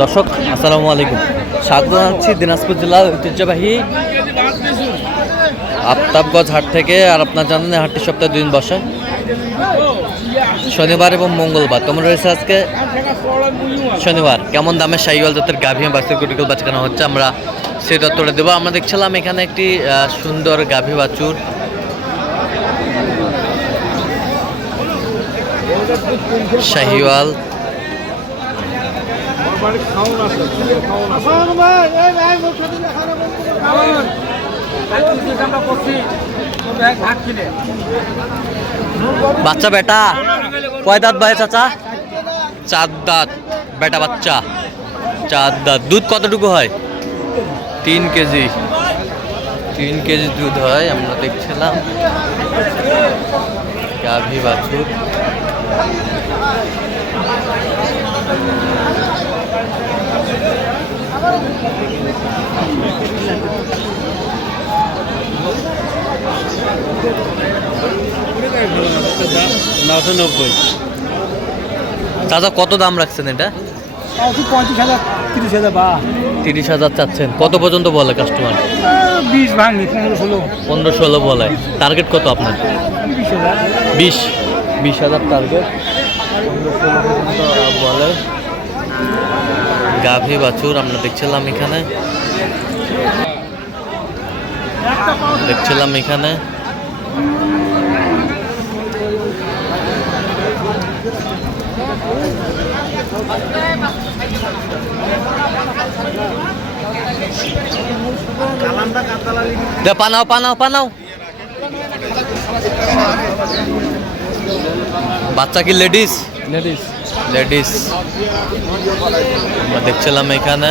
দর্শক আসসালামু আলাইকুম, স্বাগত জানাচ্ছি দিনাজপুর জেলার ঐতিহ্যবাহী আফতাবগঞ্জ হাট থেকে। আর আপনার জানেন হাটটি সপ্তাহে 2 দিন বসে, শনিবার এবং মঙ্গলবার। তোমরা রয়েছে আজকে শনিবার। কেমন দামে শাহিওয়াল জাতের গাভী বাছুর কুটিকল বাচ্চা কেনা হচ্ছে আমরা সেই তথ্যটা দেবো। আমরা দেখছিলাম এখানে একটি সুন্দর গাভী বাছুর, শাহিওয়াল। বাচ্চা বেটা কয় দাঁত ভাই চাচা? 4 দাঁত বেটা বাচ্চা, 4 দাঁত। দুধ কতটুকু হয়? 3 কেজি, 3 কেজি দুধ হয়। আমরা দেখছিলাম গাভী বাছুর। চাচা কত দাম রাখছেন এটা? 35,000 30,000 বা 30,000 চাচ্ছেন। কত পর্যন্ত বলে কাস্টমার? 20 ভাঙি 15-16 বলে। টার্গেট কত আপনার? 20,000 টার্গেট। 15-16 বলে গাভী বাছুর। আমরা দেখছিলাম এখানে পানাও বাচ্চা কি লেডিস? আমরা দেখছিলাম এখানে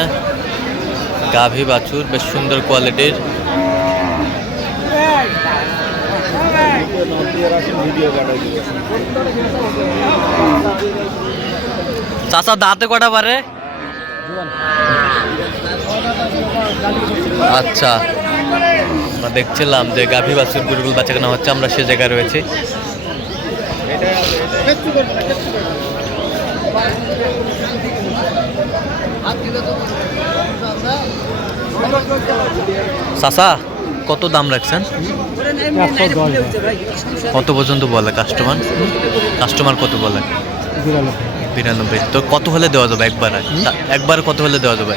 গাভী বাছুর, বেশ সুন্দর কোয়ালিটির। চাচা দাঁতে কটা পারে? আচ্ছা, আমরা দেখছিলাম যে গাভী বাছুর গুরুগুল বাচ্চা কেনা হচ্ছে, আমরা সে জায়গায় রয়েছি। চাচা কত দাম রাখছেন? কত পর্যন্ত বলে কাস্টমার কত বলে? 92। তো কত হলে দেওয়া যাবে? একবার কত হলে দেওয়া যাবে?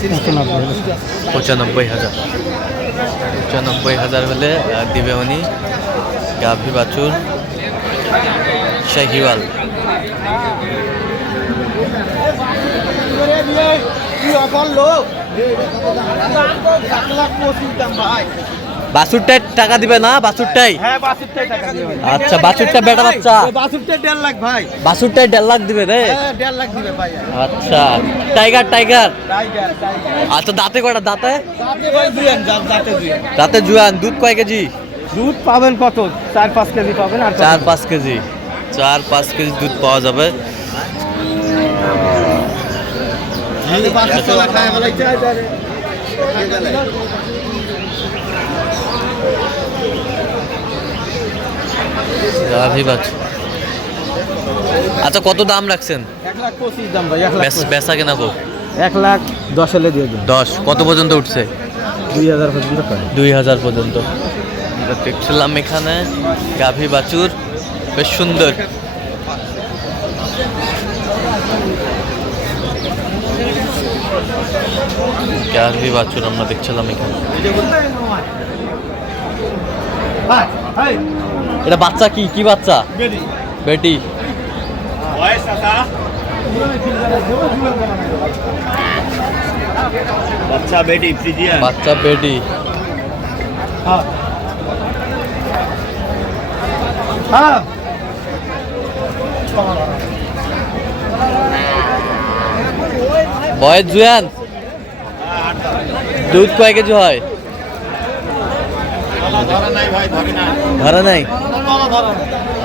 95,000 হলে দিবে উনি। গাভী বাছুর শাহিওয়াল। বাছুরটাই টাকা দিবে না? বাছুরটাই? আচ্ছা, বাছুরটা বেটা বাচ্চা? বাছুরটাই 1.5 লাখ ভাই। বাছুরটাই 1.5 লাখ দিবে রে? 1.5 লাখ দিবে ভাই। আচ্ছা, টাইগার। আচ্ছা, দাঁতে কটা? দাঁতে জুয়ান। দুধ কয় কেজি? দুধ পাবেন কত? 4-5 কেজি পাবেন। আর 4-5 কেজি, 4-5 কেজি দুধ পাওয়া যাবে। আচ্ছা, কত দাম রাখছেন? 1,25,000 দাম ভাই। বেচা কেনা কো? 1,10,000 হলে দিয়ে দেন। 10। কত পর্যন্ত উঠছে? 2,000 পর্যন্ত। 2,000 পর্যন্ত। আমরা দেখছিলাম এখানে গাভী বাছুর, বেশ সুন্দর। গাভী বাছুর আমরা দেখছিলাম এখানে। এটা বাচ্চা কি বাচ্চা? বেটি। বাচ্চা বেটি। বয়স জুয়ান। দুধ কয় কেজি হয়? ধরে নাই।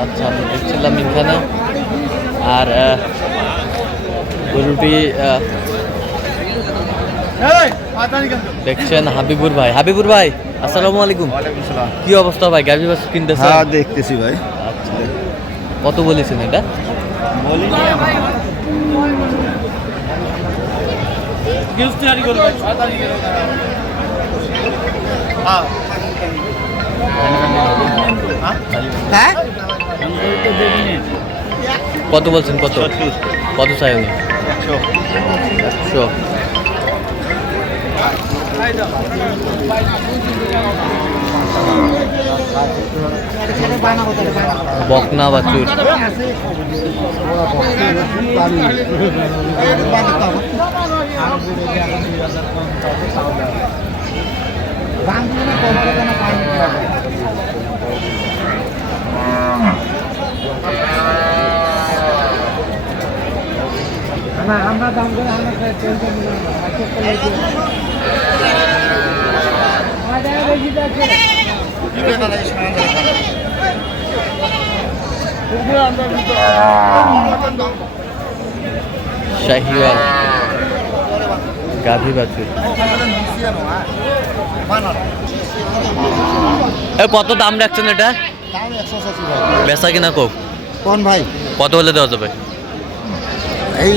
আচ্ছা, আমরা দেখছিলাম এখানে। আর গরুটি দেখছেন হাবিবুর ভাই। আসসালামু আলাইকুম। কি অবস্থা ভাই? গাভী বাছুর কিনতেছেন? হ্যাঁ, দেখতেছি ভাই। আচ্ছা, কত বলেছেন এটা? হ্যাঁ কত বলছেন? কত কত চাই উনি? 100। বকনা বাছুর। আমরা দাম করে আমরা শাহিওয়াল গাভী বাছুর। কত দাম রাখছেন এটা? বেচা কিনা কোক কোন ভাই? কত হলে দেওয়া যাবে? এই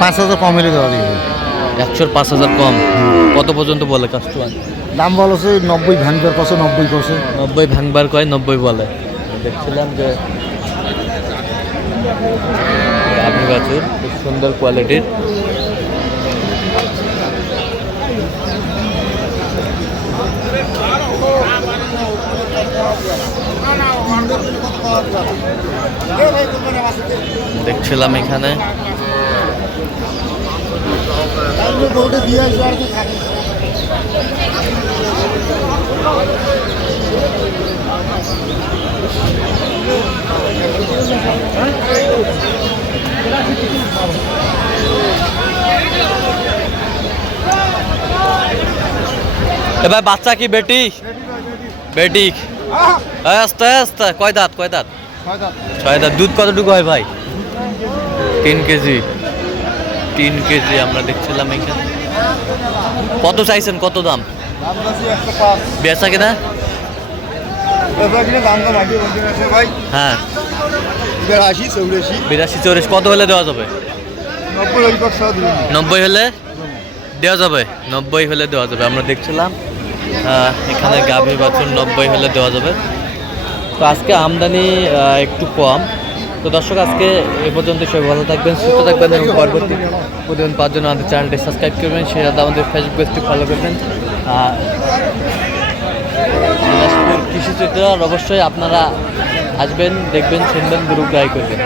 5,000 কম হলে দেওয়া যাবে। 100 5,000 কম। কত পর্যন্ত বলে কাস্টমার? দাম বলছে 90 ভাঙবার কছে 90 কছে 90 ভাঙবার কয় 90 বলে। দেখছিলাম যে গাভী বাছুর খুব সুন্দর কোয়ালিটির। দেখছিলাম এখানে এবার বাচ্চা কি বেটি? বেটি। আস্তে আস্তে। কয় দাঁত? কয় দাঁত? 6 দাঁত। দুধ কতটুকু হয় ভাই? 3 কেজি। 3 কেজি আমরা দেখছিলাম এখানে। কত চাইছেন? কত দাম? বেচা কিনা? হ্যাঁ 82 84। কত হলে দেওয়া যাবে? 90 হলে দেওয়া যাবে। 90 হলে দেওয়া যাবে। আমরা দেখছিলাম এখানে গাভী বাছুর 90 হলে দেওয়া যাবে। তো আজকে আমদানি একটু কম। তো দর্শক আজকে এ পর্যন্ত সবাই ভালো থাকবেন, সুস্থ থাকবেন এবং পরবর্তী প্রতিদিন পাওয়ার জন্য আমাদের চ্যানেলটি সাবস্ক্রাইব করবেন, সেই সাথে আমাদের ফেসবুক পেজটি ফলো করবেন। দিনাজপুর কৃষি চিত্র অবশ্যই আপনারা আসবেন, দেখবেন, শুনবেন, গরু ক্রয় করবেন।